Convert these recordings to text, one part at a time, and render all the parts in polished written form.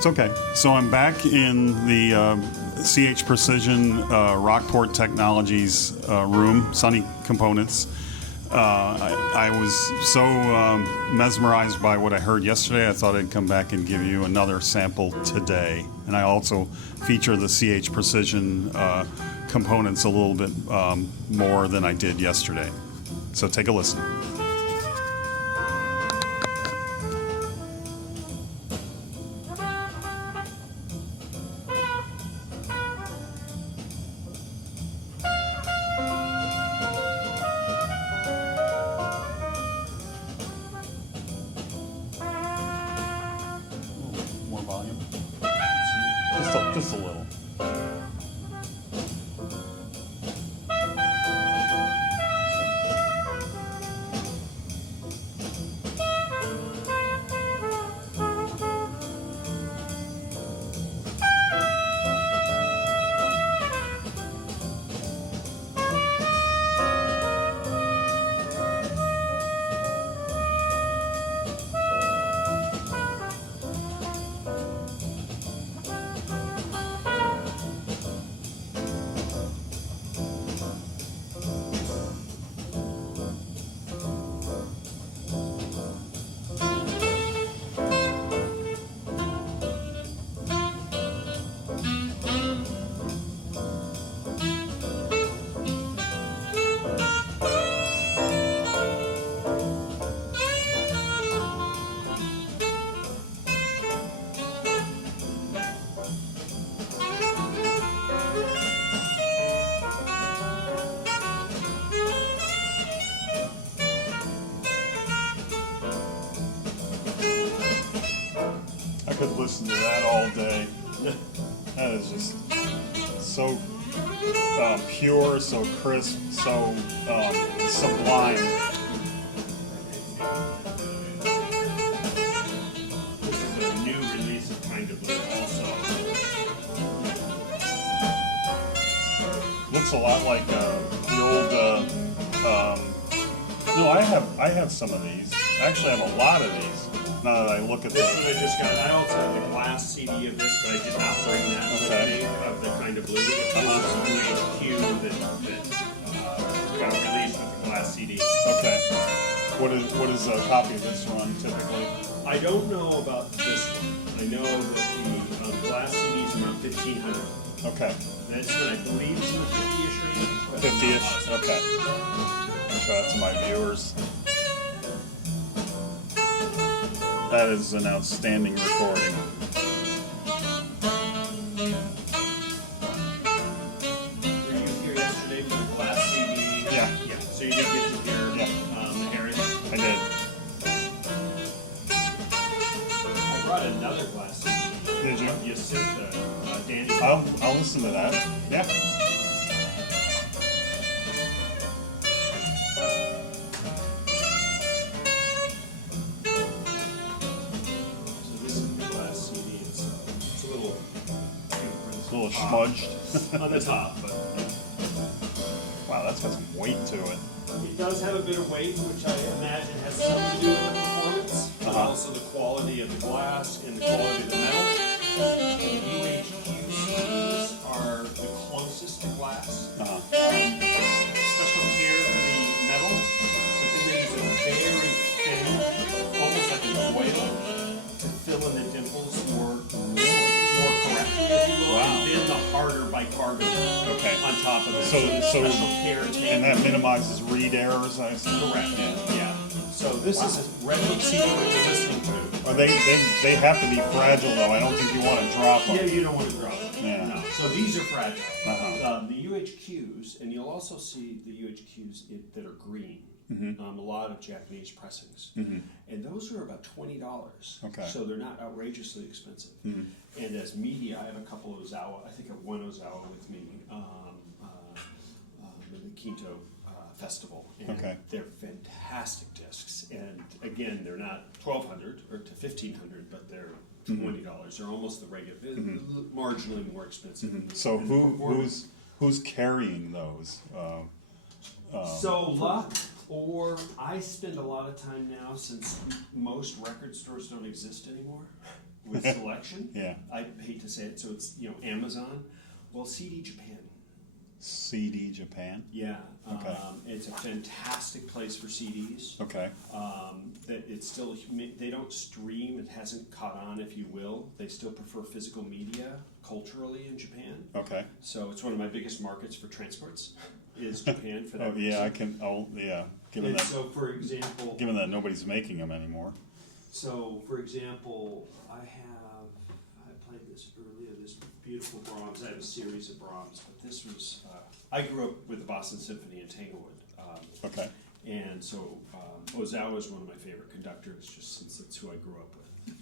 It's okay. So I'm back in the CH Precision Rockport Technologies room, Sunny Components. I was so mesmerized by what I heard yesterday, I thought I'd come back and give you another sample today. And I also feature the CH Precision components a little bit more than I did yesterday. So take a listen. More volume. Just a little. I could listen to that all day. That is just so pure, so crisp, so sublime. This is a new release of Kind of Blue also. Looks a lot like the old. No, I have some of these. I actually have a lot of these. Now that I look at This them. one I just got. I also have the glass CD of this, but I did not bring that with me, of the Kind of Blue. This is UHQ that got released with the glass CD. Okay. What is a copy of this run typically? I don't know about this one. I know that the glass CD is around 1,500. Okay. This one I believe is in the 50-ish range. but 50-ish. Okay. I'll show that to my viewers. That is an outstanding recording. Were you here yesterday for the glass CD? Yeah. Yeah. So you did get to hear the Harry? I did. I brought another glass CD. Did you? You sent the Danny. I'll listen to that. Yeah. So this is the glass CD. It's a little A little smudged. on the top, but Wow, that's got some weight to it. it does have a bit of weight, which I imagine has something to do with the performance, but also the quality of the glass and the quality of the metal. UHQ CDs are the closest to glass. Special care for the metal, but then they use a very thin, almost like a foil, to fill in the dimples more correctly, if you will, Wow. and then the harder bicarb Okay. on top of it. So special care and taken. that minimizes read errors, I assume. Correct. Yeah. Yeah. So this is a regular CD that you're listening to. They have to be fragile though. I don't think you want to drop them. Yeah, you don't want to drop it. Yeah. No. So these are fragile. Uh-huh. The UHQs, and you'll also see the UHQs that are green. A lot of Japanese pressings, and those are about $20. Okay. So they're not outrageously expensive. And as media, I have a couple of Ozawa. I think I have one Ozawa with me in the Quinto Festival, and Okay. they're fantastic discs. And again, they're not 1,200 or to 1,500, but they're $20. They're almost the regular, marginally more expensive. So And performance. who's carrying those? So luck, or I spend a lot of time now, since most record stores don't exist anymore, with selection. Yeah. I hate to say it, so it's, Amazon. Well, CD Japan. CD Japan? Yeah. Okay. It's a fantastic place for CDs. Okay. That it's still, they don't stream, it hasn't caught on, if you will. They still prefer physical media culturally in Japan. Okay. So it's one of my biggest markets for transports is Japan for that. Oh, yeah, given And that, so, for example, given that nobody's making them anymore. I played this earlier, this beautiful Brahms. I have a series of Brahms, but this was, I grew up with the Boston Symphony in Tanglewood. Okay. And so Ozawa is one of my favorite conductors, just since that's who I grew up with.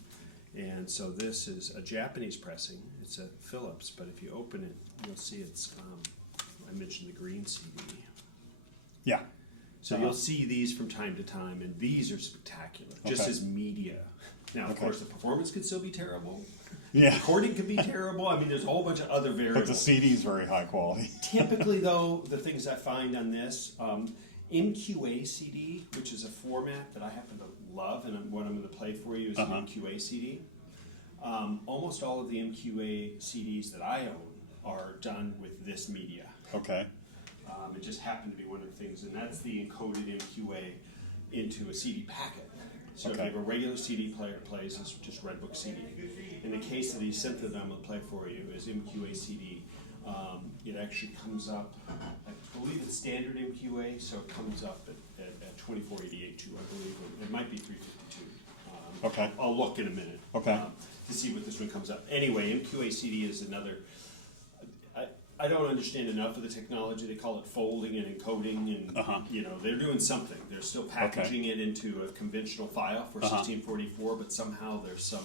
And so this is a Japanese pressing. It's a Philips, but if you open it, you'll see it's, I mentioned the green CD. Yeah. So you'll see these from time to time, and these are spectacular, just Okay. as media. Now, of Okay. course, the performance could still be terrible. Yeah. Recording could be terrible. I mean, there's a whole bunch of other But variables. the CD is very high quality. Typically, though, the things I find on this, MQA CD, which is a format that I happen to love, and what I'm going to play for you is an MQA CD. Almost all of the MQA CDs that I own are done with this media. Okay. It just happened to be one of the things, and that's the encoded MQA into a CD packet. So if you Okay. have a regular CD player, it plays as just Redbook CD. In the case of the synth that I'm going to play for you is MQA CD. It actually comes up, I believe it's standard MQA, so it comes up at 2488.2, I believe. It might be 352. Okay. I'll look in a minute. Okay. To see what this one comes up. Anyway, MQA CD is another. I don't understand enough of the technology. They call it folding and encoding, and they're doing something. They're still packaging it into a conventional file for 1644, but somehow there's some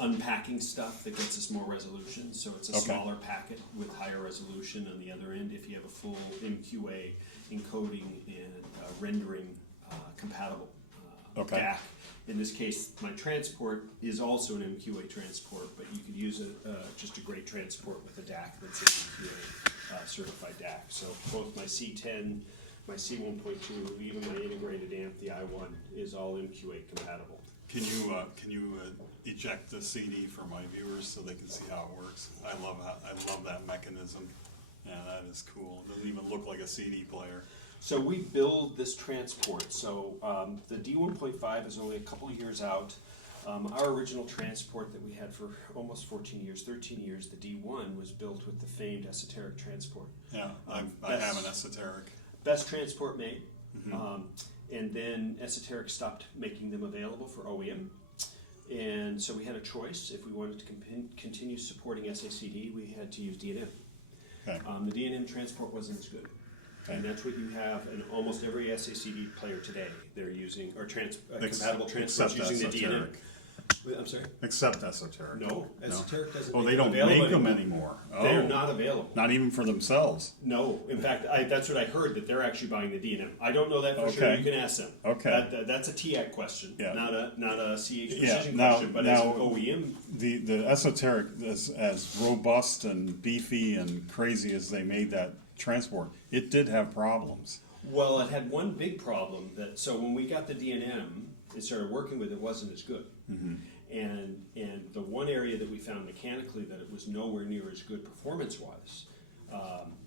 unpacking stuff that gets us more resolution. So it's a smaller packet with higher resolution on the other end. If you have a full MQA encoding and rendering compatible DAC. In this case, my transport is also an MQA transport, but you could use just a great transport with a DAC that's an MQA certified DAC. So both my C10, my C1.2, even my integrated amp, the I1, is all MQA compatible. Can you eject the CD for my viewers so they can see how it works? I love that mechanism. Yeah, that is cool. It doesn't even look like a CD player. So we build this transport. So the D1.5 is only a couple of years out. Our original transport that we had for almost 13 years, the D1 was built with the famed esoteric transport. Yeah, I have an esoteric. Best transport made. And then esoteric stopped making them available for OEM. And so we had a choice. If we wanted to continue supporting SACD, we had to use D&M. Okay. The D&M transport wasn't as good. Okay. And that's what you have in almost every SACD player today. They're using, or compatible transports using the D&M. esoteric. I'm sorry? Except esoteric. No, esoteric doesn't Oh, make they don't available make them anymore. Oh. They're not available. Not even for themselves. No, in fact, that's what I heard, that they're actually buying the D&M. I don't know that for sure. Okay. You can ask them. Okay. That's a TAC question, Yeah. not a CH Yeah, precision now- question, but as an now- OEM. The esoteric, as robust and beefy and crazy as they made that transport, it did have problems. Well, it had one big problem so when we got the D&M, it started working with it wasn't as good. And the one area that we found mechanically that it was nowhere near as good performance-wise,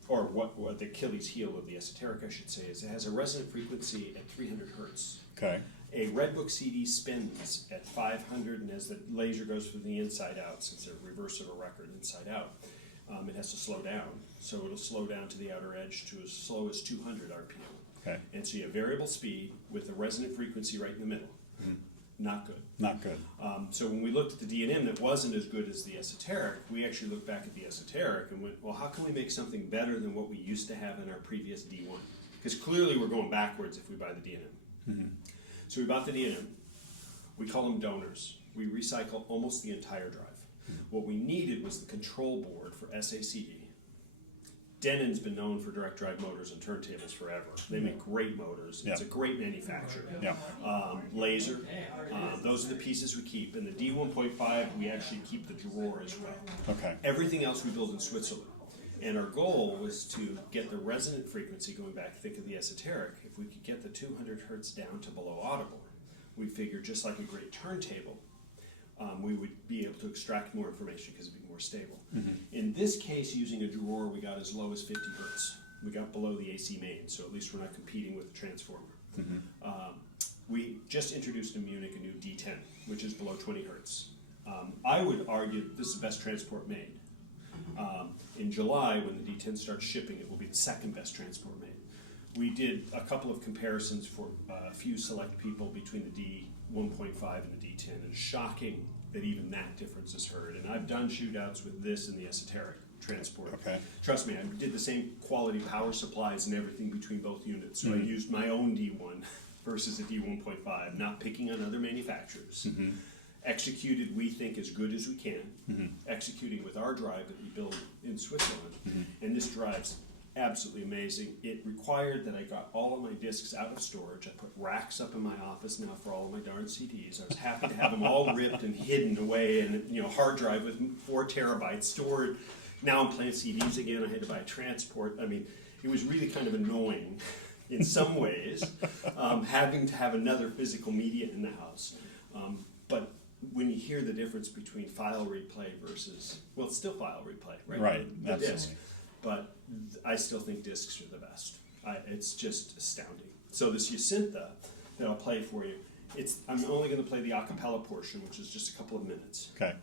or what the Achilles heel of the esoteric, I should say, is it has a resonant frequency at 300 hertz. Okay. A Redbook CD spins at 500, and as the laser goes from the inside out, since they're reversible record inside out, it has to slow down. So it'll slow down to the outer edge to as slow as 200 RPM. Okay. And so you have variable speed with a resonant frequency right in the middle. Not good. Not good. So when we looked at the D&M that wasn't as good as the esoteric, we actually looked back at the esoteric and went, well, how can we make something better than what we used to have in our previous D1? Because clearly we're going backwards if we buy the D&M. So we bought the D&M. We call them donors. We recycle almost the entire drive. What we needed was the control board for SACD. Denon's been known for direct drive motors and turntables forever. They make great motors. It's a great manufacturer. Yeah. Laser, those are the pieces we keep. And the D1.5, we actually keep the drawer as well. Okay. Everything else we build in Switzerland. And our goal was to get the resonant frequency, going back, think of the esoteric, if we could get the 200 hertz down to below audible, we figured just like a great turntable, we would be able to extract more information because it'd be more stable. In this case, using a drawer, we got as low as 50 hertz. We got below the AC main, so at least we're not competing with the transformer. We just introduced in Munich a new D10, which is below 20 hertz. I would argue this is the best transport made. In July, when the D10 starts shipping, it will be the second best transport made. We did a couple of comparisons for a few select people between the D1.5 and the D10, and it's shocking that even that difference is heard. And I've done shootouts with this and the esoteric transport. Okay. Trust me, I did the same quality power supplies and everything between both units. So I used my own D1 versus a D1.5, not picking on other manufacturers. Executed, we think, as good as we can, executing with our drive that we build in Switzerland. And this drive's absolutely amazing. It required that I got all of my discs out of storage. I put racks up in my office now for all of my darn CDs. I was happy to have them all ripped and hidden away in a hard drive with 4 terabytes stored. Now I'm playing CDs again. I had to buy a transport. I mean, it was really kind of annoying in some ways, having to have another physical media in the house. But when you hear the difference between file replay versus, well, it's still file replay, right? Right, The absolutely. disc. But I still think discs are the best. It's just astounding. So this Jacinta that I'll play for you, I'm only going to play the a cappella portion, which is just a couple of minutes. Okay.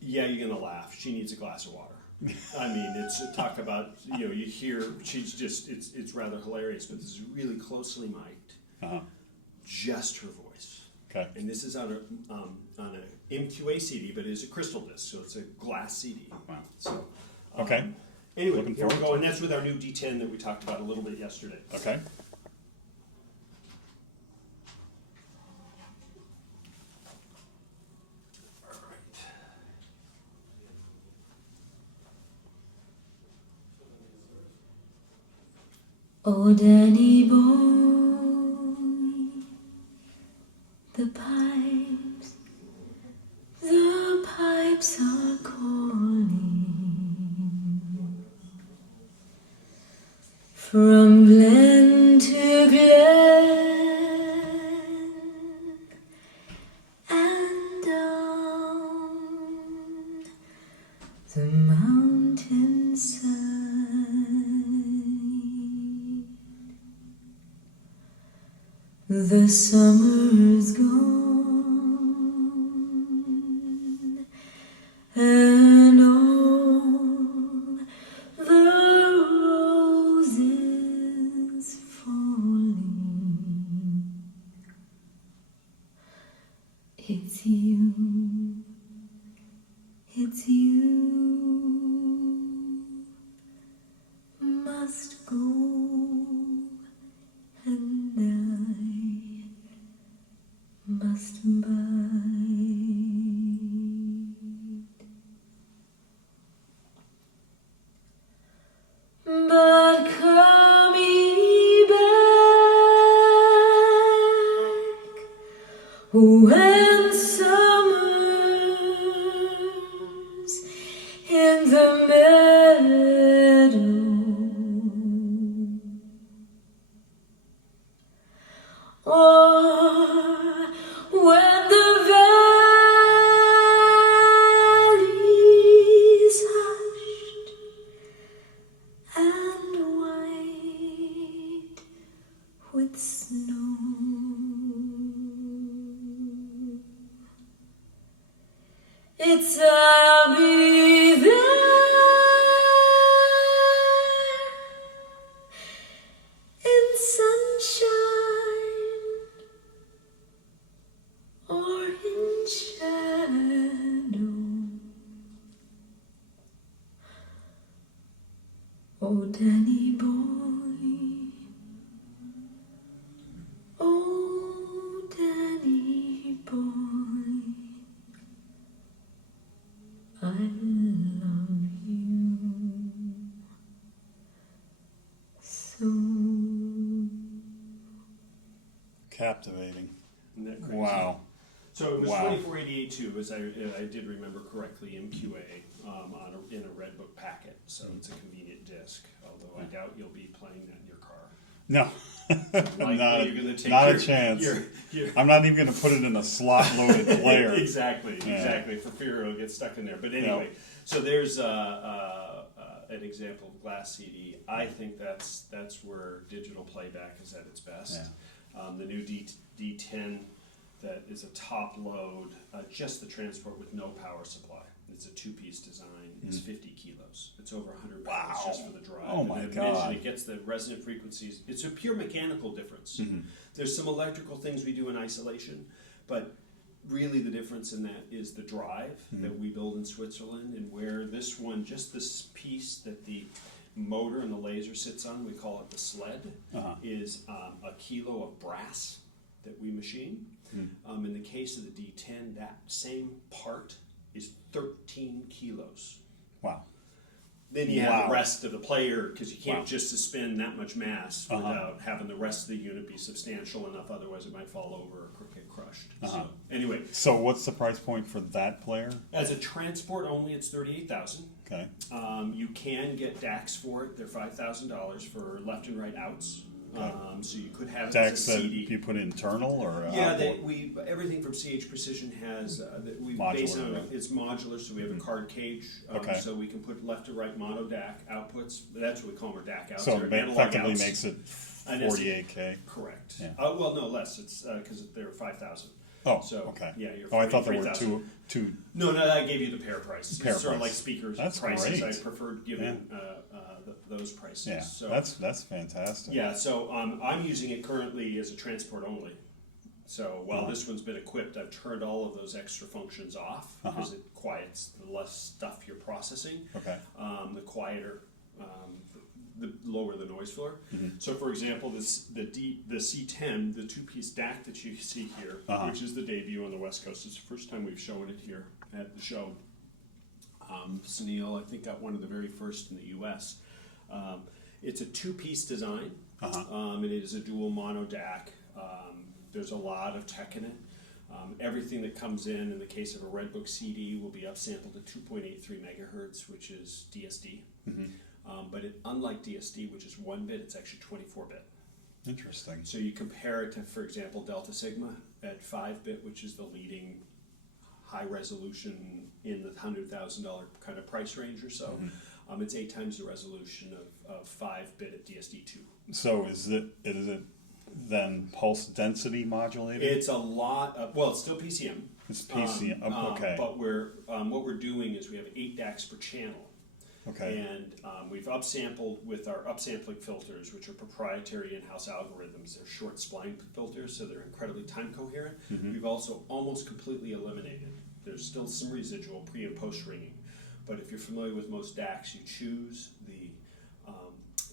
Yeah, you're going to laugh. She needs a glass of water. I mean, it's talk about, you hear, she's just, it's rather hilarious, but this is really closely mic'd. Just her voice. Okay. And this is on a MQA CD, but it is a crystal disc, so it's a glass CD. Wow. So, Okay. anyway, Looking here we forward go, to and that's with our new D10 that we talked about a little bit yesterday. Okay. All right. Oh, Danny boy, the pipes are calling from glen to glen and down the mountainside. The summer's gone, and all the roses falling. It's you, must go, and I must bide. But come ye back when summer's in the meadow, or when the valley's hushed and white with snow. I'll be there in sunshine or in shadow. Oh, Danny boy, oh, Danny boy, I love you so. Captivating. Isn't that crazy? Wow. So it was Wow. 2488 as I did remember correctly, MQA in a Redbook packet. So it's a convenient disc, although I doubt you'll be playing that in your car. No. Likely Not, you're going to take not your, a chance. your I'm not even going to put it in a slot-loaded player. exactly, Yeah. exactly. For fear it'll get stuck in there. But anyway, so there's an example of glass CD. I think that's where digital playback is at its best. Yeah. The new D10 that is a top load, just the transport with no power supply. It's a two-piece design. It's 50 kilos. It's over 100 pounds just for the drive. Oh my and I God. mentioned it gets the resonant frequencies. It's a pure mechanical difference. There's some electrical things we do in isolation, but really the difference in that is the drive that we build in Switzerland, and where this one, just this piece that the motor and the laser sits on, we call it the sled, is a kilo of brass that we machine. In the case of the D10, that same part is 13 kilos. Wow. Then you have the rest of the player, because you can't just suspend that much mass without having the rest of the unit be substantial enough, otherwise it might fall over or get crushed. So anyway, So what's the price point for that player? as a transport only, it's $38,000. Okay. You can get DACs for it. They're $5,000 for left and right outs. So you could have it DACs as a that CD. you put internal or Yeah, outboard? everything from CH Precision has that we Modular, base on right? it's modular, so we have a card cage, Okay. so we can put left to right mono DAC outputs. That's what we call them, our DAC outs. So or it analog effectively outs. makes it And it's- 48K. Correct. Yeah. Well, no less. It's because they're 5,000. Oh, So, okay. yeah, you're Oh, I thought there were 43,000. two. No, I gave you the pair price. Pair It's sort of price. like speakers That's prices. great. I preferred giving those prices. Yeah, So, that's fantastic. yeah, so I'm using it currently as a transport only. So while this one's been equipped, I've turned all of those extra functions off because it quiets the less stuff you're processing. Okay. The quieter, the lower the noise floor. So for example, the C10, the two-piece DAC that you see here, which is the debut on the West Coast. It's the first time we've shown it here at the show. Sunil, I think, got one of the very first in the U.S. It's a two-piece design, and it is a dual mono DAC. There's a lot of tech in it. Everything that comes in the case of a Redbook CD, will be upsampled at 2.83 megahertz, which is DSD. But unlike DSD, which is 1-bit, it's actually 24-bit. Interesting. So you compare it to, for example, Delta Sigma at 5-bit, which is the leading high resolution in the $100,000 kind of price range or so. It's 8 times the resolution of 5-bit at DSD2. So is it then pulse density modulated? It's a lot of, well, it's still PCM. It's PCM. Okay. But what we're doing is we have 8 DACs per channel. Okay. And we've upsampled with our upsampling filters, which are proprietary in-house algorithms. They're short spline filters, so they're incredibly time coherent. We've also almost completely eliminated. There's still some residual pre and post ringing. But if you're familiar with most DACs, you choose the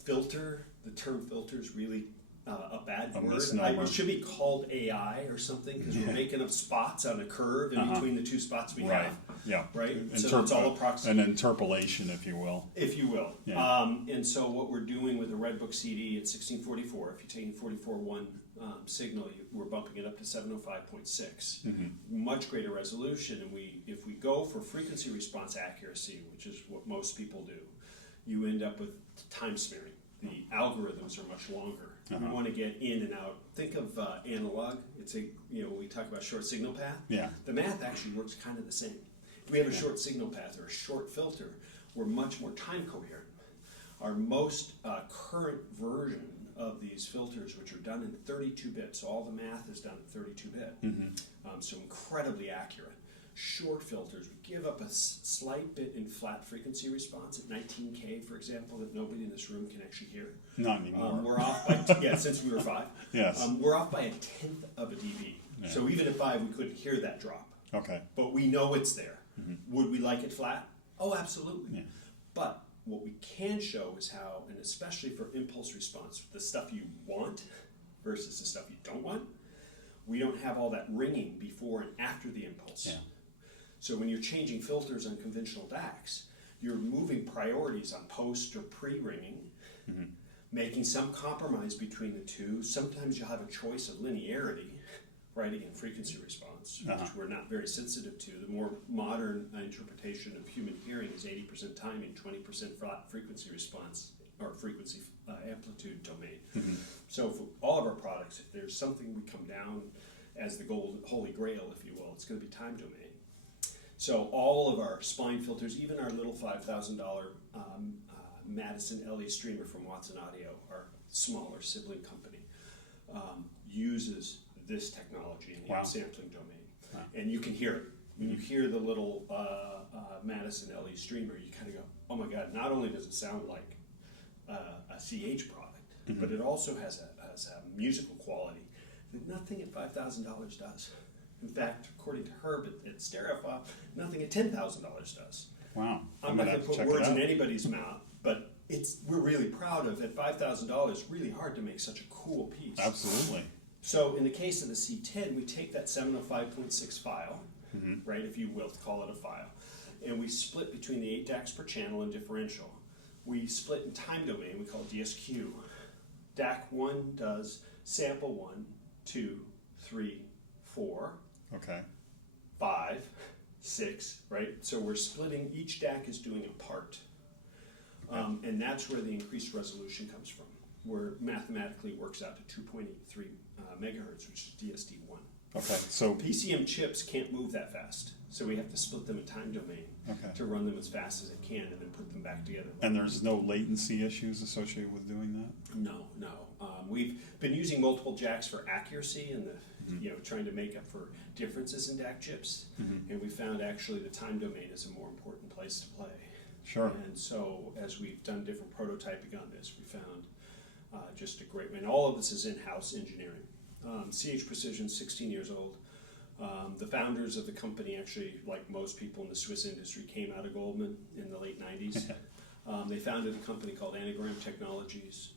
filter. The term filter is really a bad word. misnomer. It should be called AI or something, because we're making up spots on a curve in between the two spots we Right. have. Yeah. Right? So it's all approximate. An interpolation, if you will. If you will. Yeah. And so what we're doing with the Redbook CD at 1644, if you're taking 44.1 signal, we're bumping it up to 705.6. Much greater resolution. And if we go for frequency response accuracy, which is what most people do, you end up with time smearing. The algorithms are much longer. We want to get in and out. Think of analog. It's we talk about short signal path. Yeah. The math actually works kind of the same. If we have a short signal path or a short filter, we're much more time coherent. Our most current version of these filters, which are done in 32-bit, so all the math is done in 32-bit, so incredibly accurate. Short filters, we give up a slight bit in flat frequency response at 19K, for example, that nobody in this room can actually hear. Not anymore. We're off by, since we were 5. Yes. We're off by 1/10 of a dB. Yeah. So even at 5, we couldn't hear that drop. Okay. But we know it's there. Would we like it flat? Oh, absolutely. Yeah. But what we can show is how, and especially for impulse response, the stuff you want versus the stuff you don't want, we don't have all that ringing before and after the impulse. Yeah. So when you're changing filters on conventional DACs, you're moving priorities on post or pre-ringing, making some compromise between the two. Sometimes you'll have a choice of linearity, right, again, frequency response, which we're not very sensitive to. The more modern interpretation of human hearing is 80% timing, 20% flat frequency response, or frequency amplitude domain. So for all of our products, if there's something we come down as the holy grail, if you will, it's going to be time domain. So all of our spine filters, even our little $5,000 Madison LE streamer from Watson Audio, our smaller sibling company, uses this technology in the upsampling domain. Wow. And you can hear it. When you hear the little Madison LE streamer, you kind of go, oh my God, not only does it sound like a CH product, but it also has a musical quality that nothing at $5,000 does. In fact, according to Herb at Stereophile, nothing at $10,000 does. Wow. I'm not going to put words in anybody's mouth, but we're really proud of, at $5,000, really hard to make such a cool piece. Absolutely. So in the case of the C10, we take that 705.6 file, right, if you will, call it a file, and we split between the 8 DACs per channel and differential. We split in time domain, we call it DSQ. DAC 1 does sample 1, 2, 3, 4. Okay. 5, 6, right? So we're splitting, each DAC is doing a part. And that's where the increased resolution comes from, where mathematically it works out to 2.83 megahertz, which is DSD1. Okay, so PCM chips can't move that fast, so we have to split them in time domain to run them as fast as it can and then put them back together. And there's no latency issues associated with doing that? No. We've been using multiple jacks for accuracy and trying to make up for differences in DAC chips, and we found actually the time domain is a more important place to play. Sure. And so as we've done different prototyping on this, we found just a great way. And all of this is in-house engineering. CH Precision, 16 years old. The founders of the company, actually, like most people in the Swiss industry, came out of Goldman in the late 90s. They founded a company called Anagram Technologies.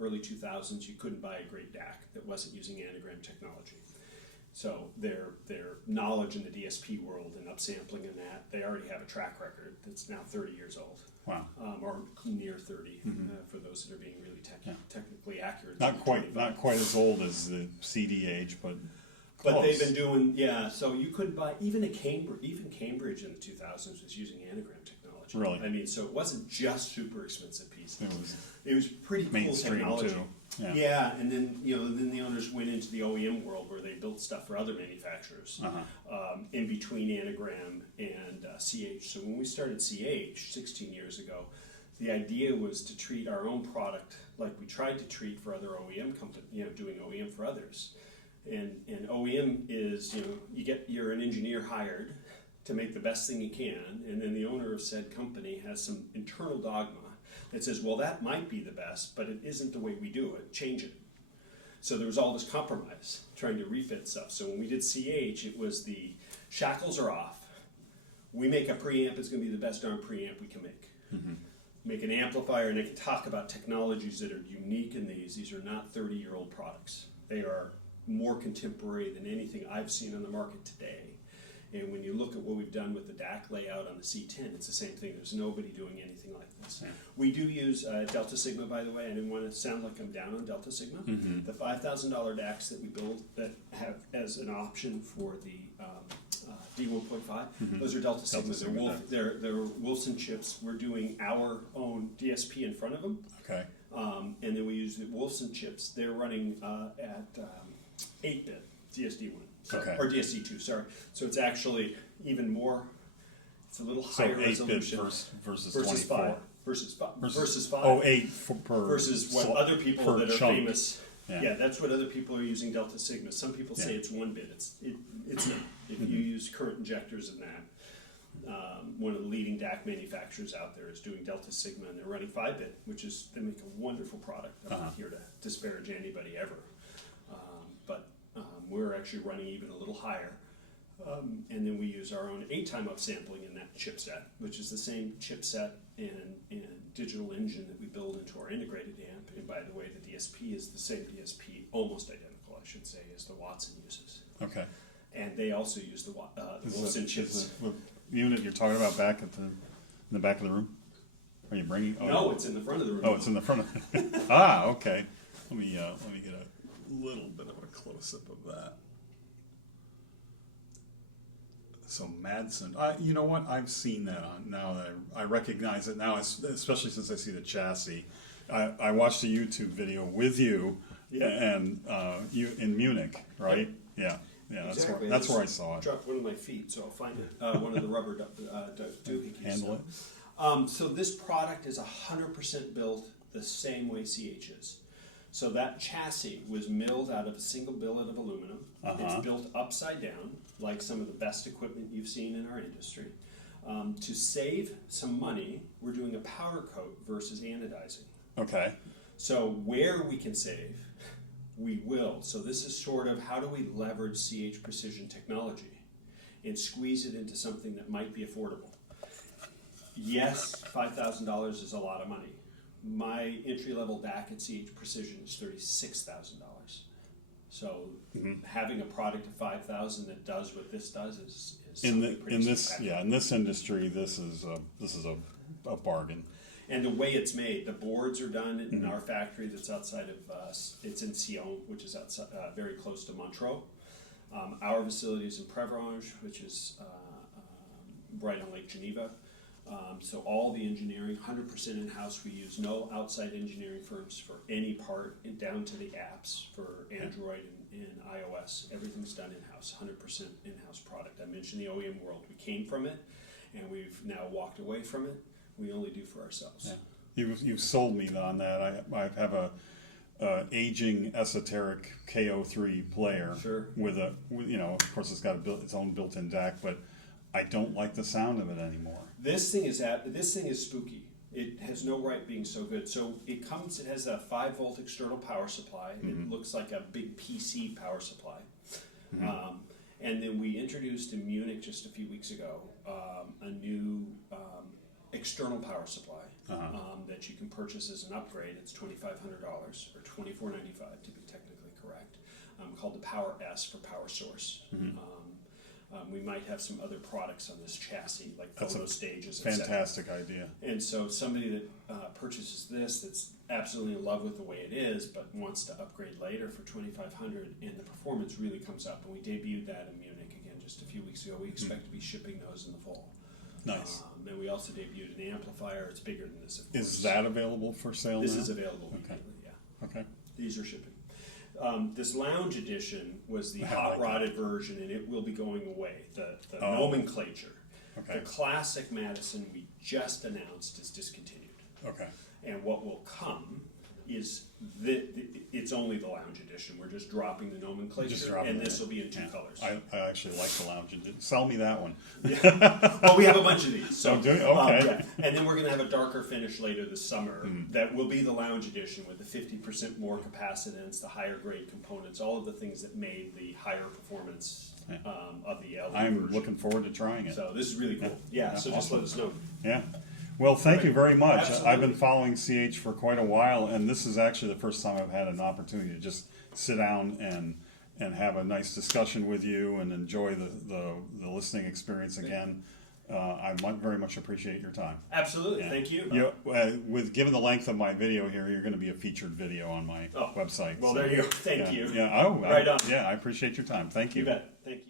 Early 2000s, you couldn't buy a great DAC that wasn't using Anagram technology. So their knowledge in the DSP world and upsampling and that, they already have a track record that's now 30 years old. Wow. Or near 30, for those that are being really technically accurate. Not quite as old as the CD age, but But close. they've been doing, so you couldn't buy, even Cambridge in the 2000s was using Anagram technology. Really? I mean, so it wasn't just super expensive pieces. It was pretty cool mainstream technology. too. Yeah, and then then the owners went into the OEM world where they built stuff for other manufacturers in between Anagram and CH. So when we started CH 16 years ago, the idea was to treat our own product like we tried to treat for other OEM companies, doing OEM for others. And OEM is, you're an engineer hired to make the best thing you can, and then the owner of said company has some internal dogma that says, well, that might be the best, but it isn't the way we do it. Change it. So there was all this compromise, trying to refit stuff. So when we did CH, it was the shackles are off. We make a preamp, it's going to be the best darn preamp we can make. Make an amplifier, and I can talk about technologies that are unique in these. These are not 30-year-old products. They are more contemporary than anything I've seen on the market today. And when you look at what we've done with the DAC layout on the C10, it's the same thing. There's nobody doing anything like this. We do use Delta Sigma, by the way. I didn't want to sound like I'm down on Delta Sigma. The $5,000 DACs that we build that have as an option for the D1.5, those are Delta Sigma. They're Wolfson chips. We're doing our own DSP in front of them. Okay. And then we use the Wolfson chips. They're running at 8-bit DSD1. Or DSD2, sorry. So it's actually even more, it's a little higher resolution. versus 24. 5. Versus 5. Oh, 8 per versus what other people that are chunk. famous. Yeah. Yeah, that's what other people are using Delta Sigma. Some people say it's 1-bit. It's not. If you use current injectors in that, one of the leading DAC manufacturers out there is doing Delta Sigma, and they're running 5-bit, which is, they make a wonderful product. I'm not here to disparage anybody ever. But we're actually running even a little higher. And then we use our own 8-time upsampling in that chipset, which is the same chipset and digital engine that we build into our integrated amp. And by the way, the DSP is the same DSP, almost identical, I should say, as the Watson uses. Okay. And they also use the Wolfson chips. The unit you're talking about back in the back of the room? Are you bringing? Oh, no, it's in the front of the room. Oh, it's in the front of okay. Let me get a little bit of a close-up of that. So Madsen, you know what? I've seen that on now that I recognize it now, especially since I see the chassis. I watched a YouTube video with you, and you in Munich, right? Yeah, Exactly. that's where I saw it. Dropped one of my feet, so I'll find it. One of the rubber doohickeys. Handle it. So this product is 100% built the same way CH is. So that chassis was milled out of a single billet of aluminum. It's built upside down, like some of the best equipment you've seen in our industry. To save some money, we're doing a powder coat versus anodizing. Okay. So where we can save, we will. So this is sort of how do we leverage CH precision technology and squeeze it into something that might be affordable. Yes, $5,000 is a lot of money. My entry-level DAC at CH Precision is $36,000. So having a product of $5,000 that does what this does is something pretty spectacular. In this industry, this is a bargain. And the way it's made, the boards are done in our factory that's outside of us. It's in Sion, which is outside, very close to Montreux. Our facility is in Préverange, which is right on Lake Geneva. So all the engineering, 100% in-house. We use no outside engineering firms for any part, and down to the apps for Android and iOS. Everything's done in-house, 100% in-house product. I mentioned the OEM world. We came from it, and we've now walked away from it. We only do for ourselves. Yeah. You've sold me on that. I have a aging esoteric KO3 player. Sure. With of course it's got its own built-in DAC, but I don't like the sound of it anymore. This thing is spooky. It has no right being so good. So it has a 5-volt external power supply. It looks like a big PC power supply. And then we introduced in Munich just a few weeks ago a new external power supply that you can purchase as an upgrade. It's $2,500 or $2,495 to be technically correct, called the Power S for Power Source. We might have some other products on this chassis, like photo stages. Fantastic idea. And so somebody that purchases this, that's absolutely in love with the way it is, but wants to upgrade later for $2,500, and the performance really comes up. And we debuted that in Munich again just a few weeks ago. We expect to be shipping those in the fall. Nice. And we also debuted an amplifier. It's bigger than this, of course. Is that available for sale This now? is available Okay. immediately, yeah. Okay. These are shipping. This lounge edition was the I hot like rodded version, and it will be going away. The nomenclature. Okay. The classic Madison we just announced is discontinued. Okay. And what will come is it's only the lounge edition. We're just dropping the nomenclature, and this will be in two colors. I actually like the lounge. Sell me that one. Well, we have a bunch of these. So, do you? Okay. Yeah. And then we're going to have a darker finish later this summer that will be the lounge edition with the 50% more capacitance, the higher grade components, all of the things that made the higher performance of the LE I'm version. looking forward to trying it. So this is really cool. Yeah, so just let us know. Yeah. Well, thank you very much. Absolutely. I've been following CH for quite a while, and this is actually the first time I've had an opportunity to just sit down and have a nice discussion with you and enjoy the listening experience again. I very much appreciate your time. Absolutely. Yeah. Thank you. Given the length of my video here, you're going to be a featured video on my website. Well, so, there you go. Thank you. Yeah. Oh, Right on. Yeah, I appreciate your time. Thank you. You bet. Thank you.